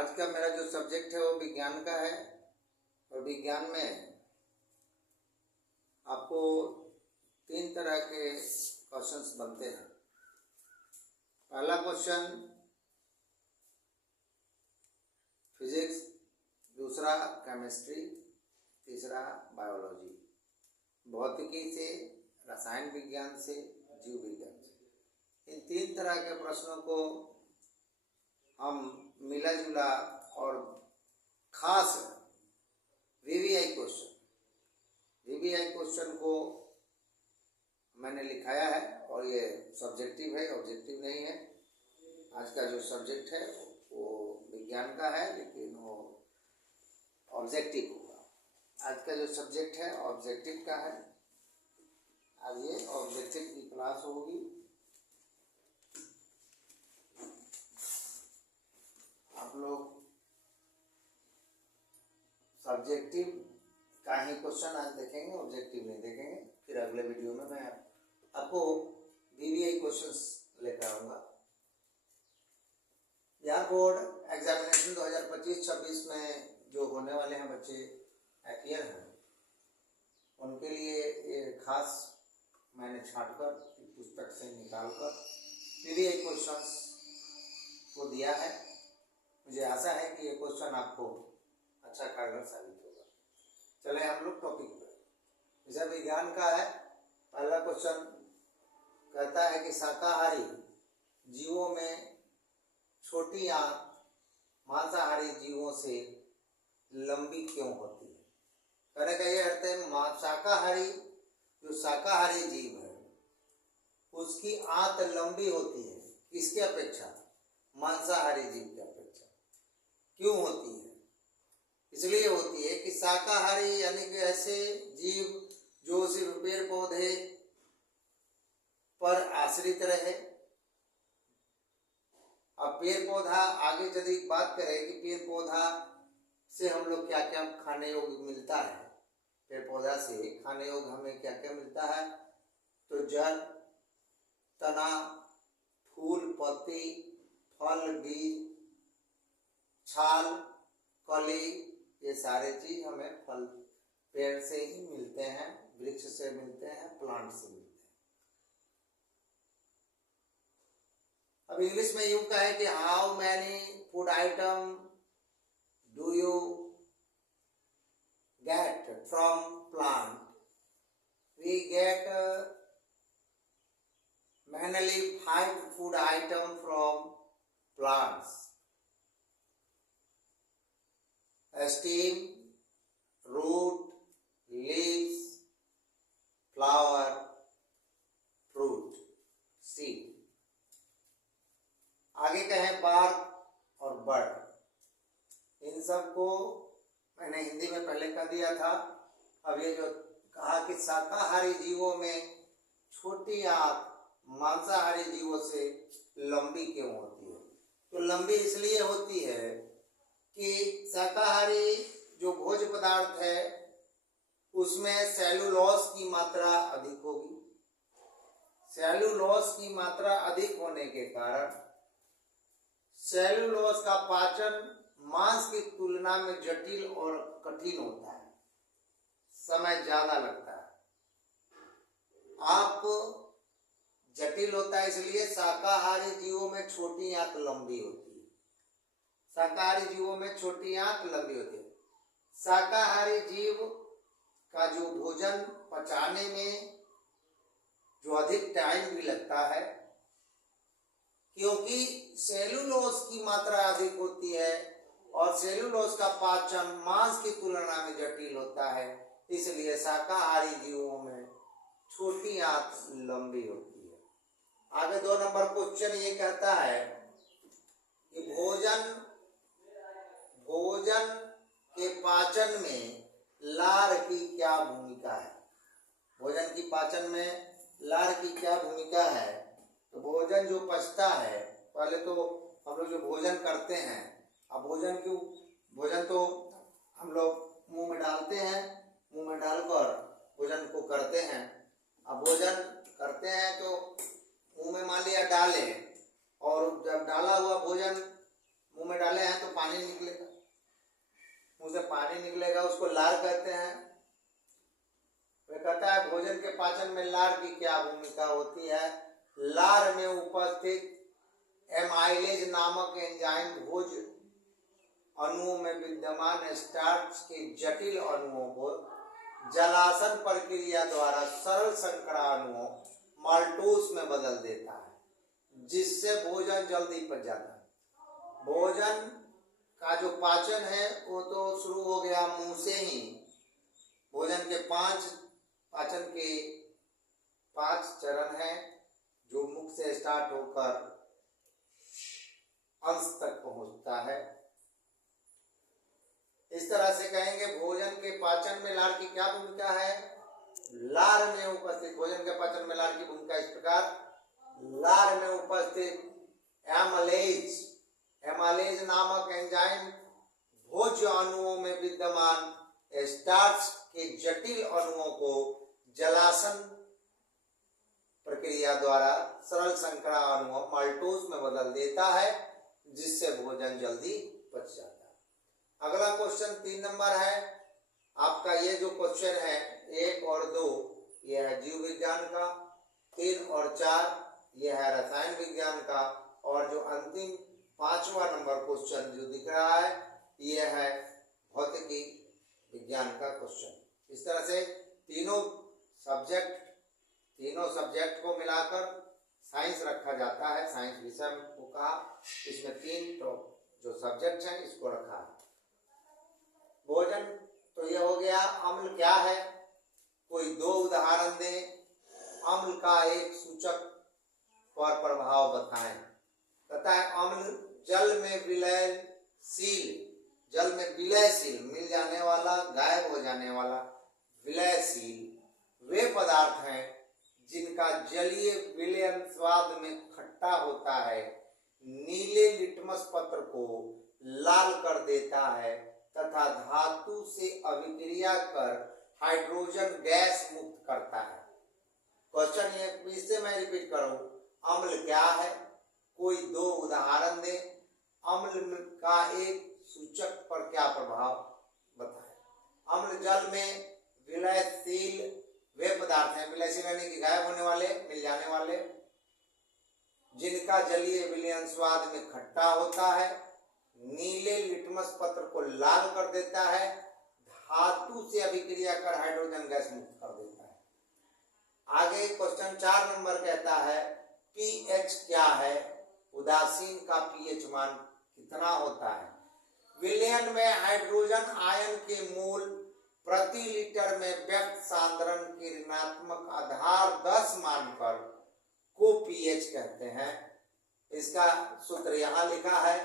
आज का मेरा जो सब्जेक्ट है वो विज्ञान का है और विज्ञान में आपको 3 तरह के क्वेश्चंस बनते हैं। पहला क्वेश्चन फिजिक्स, दूसरा केमिस्ट्री, तीसरा बायोलॉजी, भौतिकी से, रसायन विज्ञान से, जीव विज्ञान से। इन 3 तरह के प्रश्नों को हम मिला जुला और खास वीवीआई क्वेश्चन को मैंने लिखाया है और ये सब्जेक्टिव है, ऑब्जेक्टिव नहीं है। आज का जो सब्जेक्ट है वो विज्ञान का है लेकिन वो ऑब्जेक्टिव होगा। आज का जो सब्जेक्ट है ऑब्जेक्टिव का है। आज ये ऑब्जेक्टिव की क्लास होगी। आप लोग सब्जेक्टिव का ही क्वेश्चन आज देखेंगे, ऑब्जेक्टिव नहीं देखेंगे। फिर अगले वीडियो में मैं आपको वीवीआई क्वेश्चंस लेकर आऊँगा। बिहार बोर्ड एग्जामिनेशन 2025-26 में जो होने वाले हैं बच्चे अपियर हैं, उनके लिए ये खास मैंने छांटकर पुस्तक से निकालकर वीवीआई क्वेश्चंस को दिया है। मुझे आशा है कि ये क्वेश्चन आपको अच्छा कारगर साबित होगा। चले हम लोग टॉपिक पर। विषय विज्ञान का है। पहला क्वेश्चन कहता है कि शाकाहारी जीवों में छोटी आंत मांसाहारी जीवों से लंबी क्यों होती है। कहने का ये अर्थ है शाकाहारी जो शाकाहारी जीव है उसकी आंत लंबी होती है किसके अपेक्षा, मांसाहारी जीव की अपेक्षा। क्यों होती है? इसलिए होती है कि शाकाहारी यानी कि ऐसे जीव जो सिर्फ पेड़ पौधे पर आश्रित रहे। अब पेड़ पौधा आगे यदि बात करें कि पेड़ पौधा से हम लोग क्या क्या खाने योग्य मिलता है, पेड़ पौधा से खाने योग्य हमें क्या क्या मिलता है, तो जड़, तना, फूल, पत्ती, फल, बीज, छाल, कली, ये सारे चीज हमें फल पेड़ से ही मिलते हैं, वृक्ष से मिलते हैं, प्लांट से मिलते हैं। अब इंग्लिश में यूं कहे कि how many food item do you get from plant. We get mainly 5 food item from plants: stem, root, leaves, flower, fruit, seed। आगे कहें बार्क और बर्ड। इन सब को मैंने हिंदी में पहले कह दिया था। अब ये जो कहा कि शाकाहारी जीवों में छोटी आंत मांसाहारी जीवों से लंबी क्यों होती है, तो लंबी इसलिए होती है कि शाकाहारी जो भोज्य पदार्थ है उसमें सेलुलोज की मात्रा अधिक होगी। सेलुलोज की मात्रा अधिक होने के कारण सेलुलोज का पाचन मांस की तुलना में जटिल और कठिन होता है, समय ज्यादा लगता है। आप जटिल होता है इसलिए शाकाहारी जीवों में छोटी आंत लंबी होती है। शाकाहारी जीवों में छोटी आंत लंबी होती है। शाकाहारी जीव का जो भोजन पचाने में जो अधिक टाइम भी लगता है, क्योंकि सेलुलोज की मात्रा अधिक होती है और सेलुलोज का पाचन मांस की तुलना में जटिल होता है, इसलिए शाकाहारी जीवों में छोटी आंत लंबी होती है। आगे 2 नंबर क्वेश्चन ये कहता है कि भोजन के पाचन में लार की क्या भूमिका है। भोजन की पाचन में लार की क्या भूमिका है। तो भोजन जो पचता है, पहले तो हम लोग जो भोजन करते हैं, अब भोजन तो हम लोग मुंह में डालते हैं, मुंह में डालकर भोजन को करते हैं। अब भोजन करते हैं तो मुंह में मान लिया डालें, और जब डाला हुआ भोजन मुंह में डाले हैं तो पानी निकलेगा, मुंह से पानी निकलेगा, उसको लार कहते हैं। वे कहता है भोजन के पाचन में लार की क्या भूमिका होती है। लार में उपस्थित एमाइलेज नामक एंजाइम भोज अणुओं में विद्यमान स्टार्च के जटिल अणुओं को जलासन प्रक्रिया द्वारा सरल संकरा अणुओं माल्टोस में बदल देता है, जिससे भोजन जल्दी पच जाता है। भोजन का जो पाचन है वो तो शुरू हो गया मुंह से ही। भोजन के पाचन के 5 चरण हैं जो मुख से स्टार्ट होकर अंश तक पहुंचता है। इस तरह से कहेंगे भोजन के पाचन में लार की क्या भूमिका है। लार में उपस्थित भोजन के पाचन में लार की भूमिका इस प्रकार, लार में उपस्थित एमालेज नामक एंजाइम भोज्य अणुओं में विद्यमान स्टार्च के जटिल अणुओं को जलासन प्रक्रिया द्वारा सरल संकरा अणुओं माल्टोज में बदल देता है, जिससे भोजन जल्दी पच जाता है। अगला क्वेश्चन 3 नंबर है आपका। ये जो क्वेश्चन है 1 और 2 ये है जीव विज्ञान का, 3 और 4 ये है रसायन विज्ञान का, और जो अंतिम 5वां नंबर क्वेश्चन जो दिख रहा है ये है भौतिकी विज्ञान का क्वेश्चन। इस तरह से तीनों सब्जेक्ट को मिलाकर साइंस रखा जाता है, साइंस विषय को कहा। इसमें 3 जो सब्जेक्ट हैं इसको रखा है। भोजन तो ये हो गया। अम्ल क्या है, कोई 2 उदाहरण दें। अम्ल का एक सूचक पर प्रभाव बताएं। कहता है अम्ल जल में विलयशील मिल जाने वाला, गायब हो जाने वाला विलयशील वे पदार्थ हैं जिनका जलीय विलयन स्वाद में खट्टा होता है, नीले लिटमस पत्र को लाल कर देता है तथा धातु से अभिक्रिया कर हाइड्रोजन गैस मुक्त करता है। क्वेश्चन ये फिर से मैं रिपीट करूं, अम्ल क्या है, कोई 2 उदाहरण दे। अम्ल का एक सूचक पर क्या प्रभाव बताएं। अम्ल जल में विलयशील वे पदार्थ हैं, विलयशील यानी कि गायब होने वाले, मिल जाने वाले, जिनका जलीय विलयन स्वाद में खट्टा होता है, नीले लिटमस पत्र को लाल कर देता है, धातु से अभिक्रिया कर हाइड्रोजन गैस मुक्त कर देता है। आगे क्वेश्चन 4 नंबर कहता है पीएच क्या है, उदासीन का पीएच मान कितना होता है। विलयन में हाइड्रोजन आयन के मोल प्रति लीटर में व्यक्त सांद्रण के ऋणात्मक आधार 10 मानकर को पीएच कहते हैं। इसका सूत्र यहां लिखा है,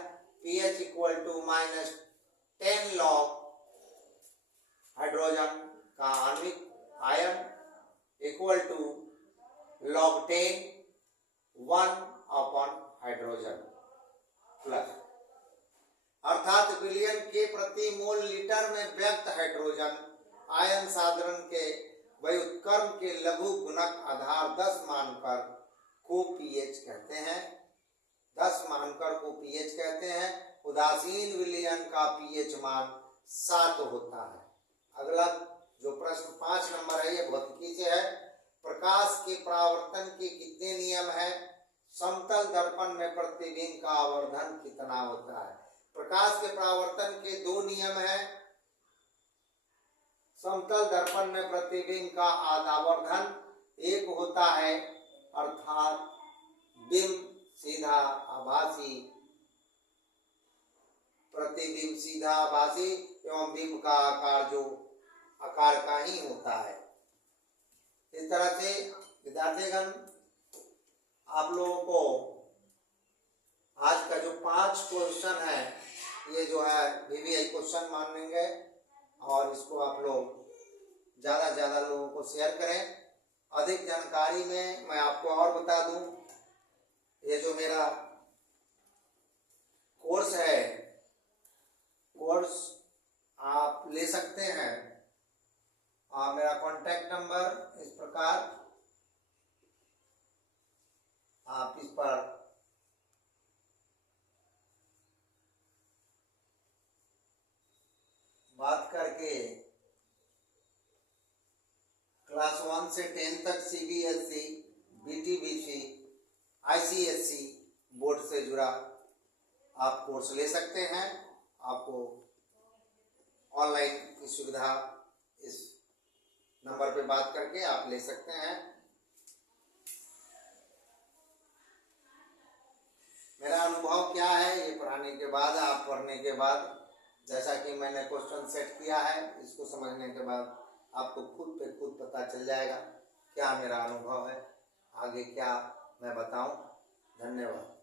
pH equal to -10 log hydrogen का आणविक ion equal to log 10 1 upon hydrogen plus, अर्थात विलयन के प्रति मोल लीटर में व्यक्त हाइड्रोजन आयन साधारण के व्युत्क्रम के लघु गुणक आधार 10 मानकर को पीएच कहते हैं। 10 मानकर को पीएच कहते हैं। उदासीन विलयन का पीएच मान 7 होता है। अगला जो प्रश्न 5 नंबर है ये भौतिकी से है। प्रकाश के परावर्तन के कितने नियम हैं? समतल दर्पण में प्रतिबिंब का आवर्धन कितना होता है? प्रकाश के परावर्तन के 2 नियम हैं। समतल दर्पण में प्रतिबिंब का आवर्धन 1 होता है, अर्थात बिंब सीधा आभासी, प्रतिबिंब सीधा आभासी एवं बिंब का आकार जो आकार का ही होता है। इस तरह से विद्यार्थीगण आप लोगों को आज का जो 5 क्वेश्चन है ये जो है VVI क्वेश्चन मान लेंगे और इसको आप लोग ज़्यादा से ज़्यादा लोगों को शेयर करें। अधिक जानकारी में मैं आपको और बता दूं, ये जो मेरा कोर्स है, कोर्स आप ले सकते हैं। मेरा कॉन्टैक्ट नंबर इस प्रकार, आप इस पर 1 से 10 तक CBSE, BTBC, ICSE बोर्ड से जुड़ा आप कोर्स ले सकते हैं। आपको ऑनलाइन की सुविधा इस नंबर पे बात करके आप ले सकते हैं। मेरा अनुभव क्या है ये पढ़ाने के बाद, आप पढ़ने के बाद, जैसा कि मैंने क्वेश्चन सेट किया है, इसको समझने के बाद आपको खुद पे खुद पता चल जाएगा क्या मेरा अनुभव है, आगे क्या मैं बताऊं। धन्यवाद।